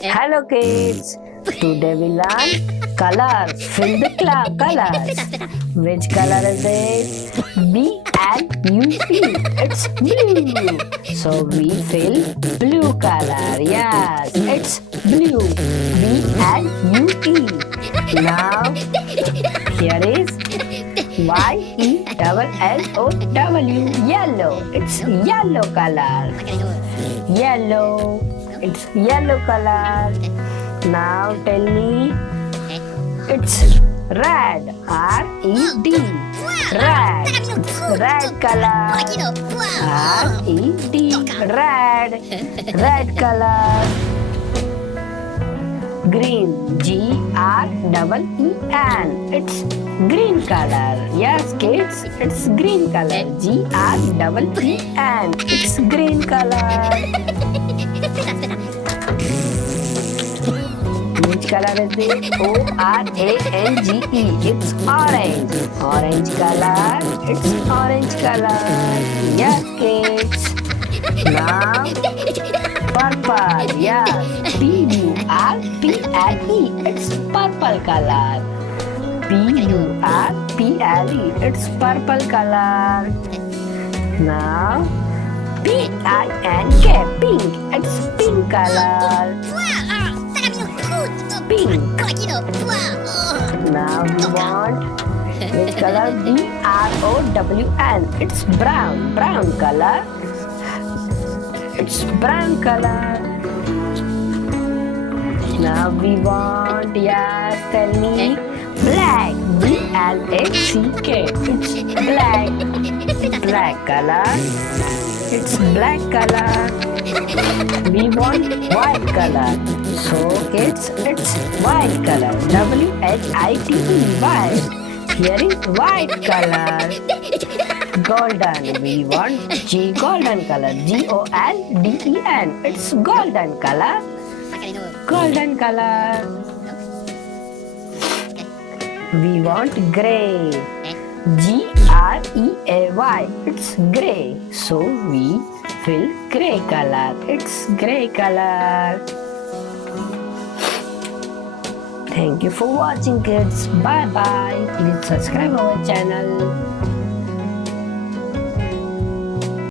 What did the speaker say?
Hello kids, today we learn colors. Fill the colors. Which color is it? B and U P. It's blue. So we fill blue color. Yes, it's blue. B and U P. Now here is YELLOW. Yellow. It's yellow color. Yellow. It's yellow color. Now tell me. It's red. R-E-D. Red. It's red color. R-E-D. Red. Red color. Green. G-R-E-E-N. It's green color. Yes, kids. It's green color. G-R-E-E-N. It's green color. Which color is it? O-R-A-N-G-E. It's orange. Orange color. It's orange color. Yes, kids. Now, purple. Yes. P-U-R-P-L-E. It's purple color. P-U-R-P-L-E. It's purple color. Now, P-I-N-K. Pink. It's pink color. Pink. Now we want which color? B-R-O-W-N. It's brown. Brown color. It's brown color. Now we want, yes, tell me, black. B-L-A-C-K. It's black. Black color. It's black color. We want white color. So kids, it's white color. W-H-I-T-E. White. Here is white color. Golden. We want golden color. G-O-L-D-E-N. It's golden color. Golden color. We want gray. G-R-E-A-Y. It's gray. So we fill gray color. It's gray color. Thank you for watching, kids. Bye bye. Please subscribe our channel.